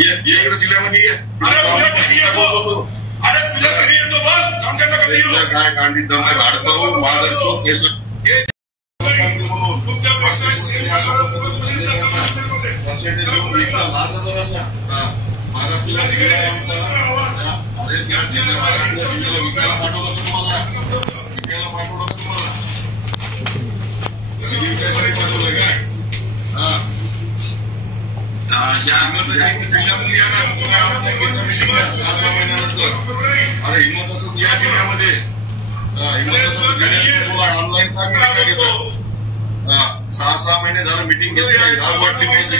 ये इकडे जिल्ह्यामध्ये ये. अरे तुझ्या घरी येतो बस नांदेडला कधी येऊ काय कांडी दम भाडतो माझं चोक केस तुमच्या महाराष्ट्राला विकायला पाठवलं तुम्हाला पाठवलं काय अरे हिंमत असं या जिल्ह्यामध्ये ऑनलाईन काय घेतो 6 महिने झालं मिटिंग घेतली वाटली पाहिजे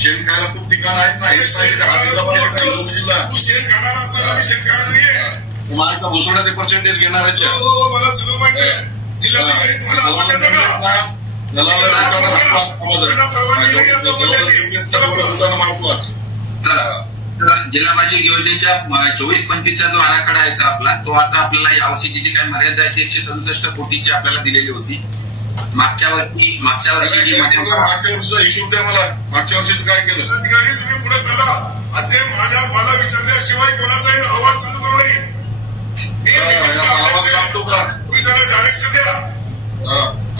शेण खायला खूप ठिकाण आहेत ना हे सांगितलं हाताला पाहिजे जिल्हा तू शेण खाणार असताना मी शेण खाणार नाहीये माझ्या भोसड्या ते पर्सेंटेज घेणार मला सगळं माहिती आहे जिल्हाधिकारी जिल्हा परिषद योजनेच्या 24-25चा जो आराखडा आहे आपला तो आता आपल्याला यावर्षीची जी काही मर्यादा आहे ती 167 कोटीची आपल्याला दिलेली होती. मागच्या वर्षी जी मागच्या वर्षीचा हिशोब द्या मला मागच्या वर्षीचं काय केलं. अधिकारी तुम्ही पुढे चला अद्याप मला विचारल्याशिवाय कोणाचाही आवाज चालू करू नये. आवाज दाबतो का तुम्ही त्याला डायरेक्शन द्या.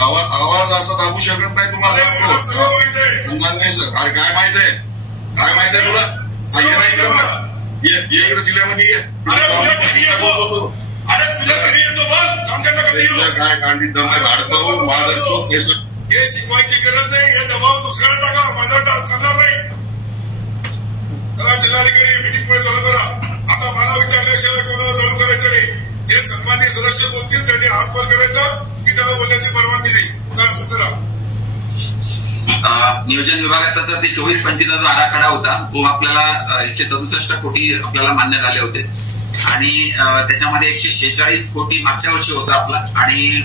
आवाज असं दाबू शकत नाही तुम्हाला नाही सर. अरे काय माहित आहे तुला ये इकडे जिल्ह्यामध्ये ये. अरे तुझ्या घरी येतो बस नांदेडला कधी येऊ काय कांडी दम भाडतो माझं चोक केस हे शिकवायची गरज नाही. हे दबाव दुसऱ्याला टाका माझा चालणार नाही. त्याला जिल्हाधिकारी मिटिंग पुढे चालू करा. आता मला विचारल्याशिवाय कोणाला चालू करायचं नाही. जे सन्माननीय सदस्य बोलतील त्यांनी हात वर करायचा की त्याला बोलण्याची परवानगी देईल. चला सुंदरा नियोजन विभागाचा तर ते 24-25चा जो आराखडा होता तो आपल्याला 167 कोटी आपल्याला मान्य झाले होते आणि त्याच्यामध्ये 146 कोटी मागच्या वर्षी होता आपला आणि